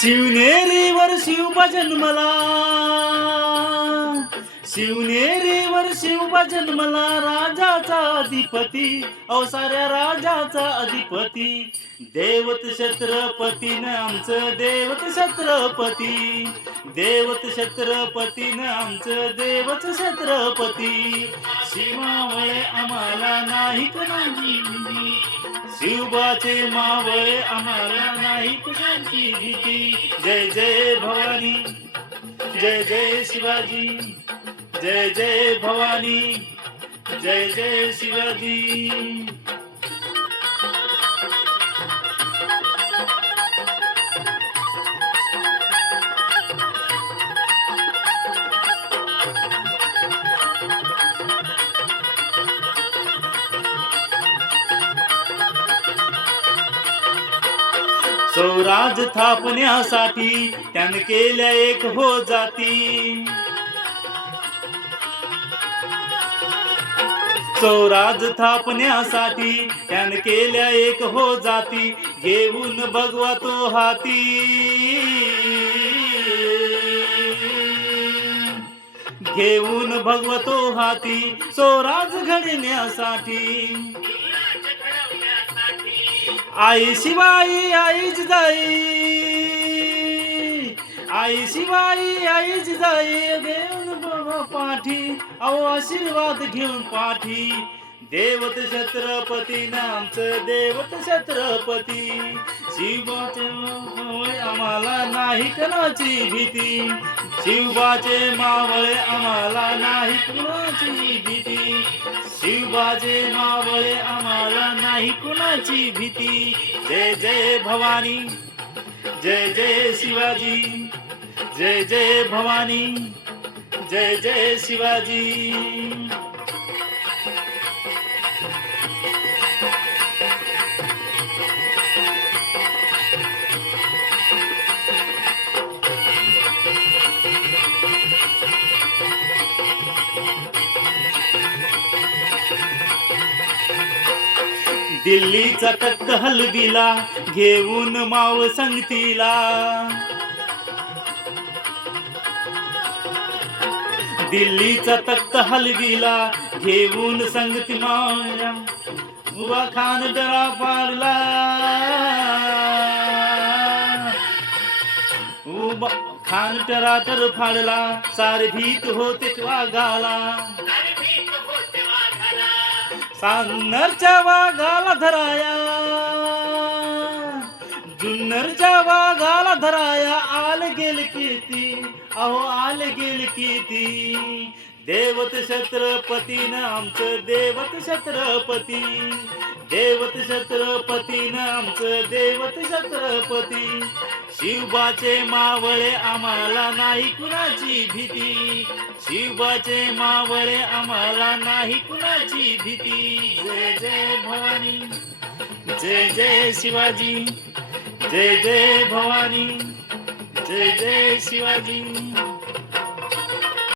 शिवनेरीवर शिवबा जन्मला, शिवनेरीवर शिवबा जन्मला, राजाचा अधिपती, अहो साऱ्या राजाचा अधिपती. देवत छत्रपतीनं आमचं देवत छत्रपती, देवत छत्रपतीनं आमचं देवत छत्रपती. शिवामुळे आम्हाला नाही कोणाची भीती, शिवबाचे मावळे आम्हाला नाही कुणाची भीती. जय जय भवानी, जय जय शिवाजी, जय जय भवानी, जय जय शिवाजी. स्वराज थापण्यासाठी त्यानं केल्या एक हो जाती, स्वराज थापण्यासाठी त्यानं केल्या एक हो जाती. घेऊन भगवा तो हाती, घेऊन भगवतो हाती, स्वराज घडण्यासाठी. आई शिवाई आई जिजाई, आई शिवाई आई जिजाई, घेऊन बाबा पाठी, अहो आशीर्वाद घेऊन पाठी. देवत छत्रपतीनं आमचं देवत छत्रपती, शिवबाचे मावळे आम्हाला नाही कोणाची भीती, शिवबाचे मावळे आम्हाला नाही कोणाची भीती, शिवबाचे मावळे आम्हाला नाही कोणाची भीती. जय जय भवानी, जय जय शिवाजी, जय जय भवानी, जय जय शिवाजी. दिल्लीचा तख्त हलविला, घेऊन माव संगतीला, दिल्लीचा तख्त हलविला, घेऊन संगती माया. उभा खान डरा पाडला, उभा खान टराटर फाडला, सारे भीत होते वाघाला, सान्नरच्या वाघाला धराया, जुन्नरच्या वाघाला धराया. आल गेल किती, अहो आल गेल किती. देवत छत्रपतीनं आमचं देवत छत्रपती, देवत छत्रपतीनं आमचं देवत छत्रपती. शिवबाचे मावळे आम्हाला नाही कुणाची भीती, शिवबाचे मावळे आम्हाला नाही कुणाची भीती. जय जय भवानी, जय जय शिवाजी, जय जय भवानी, जय जय शिवाजी.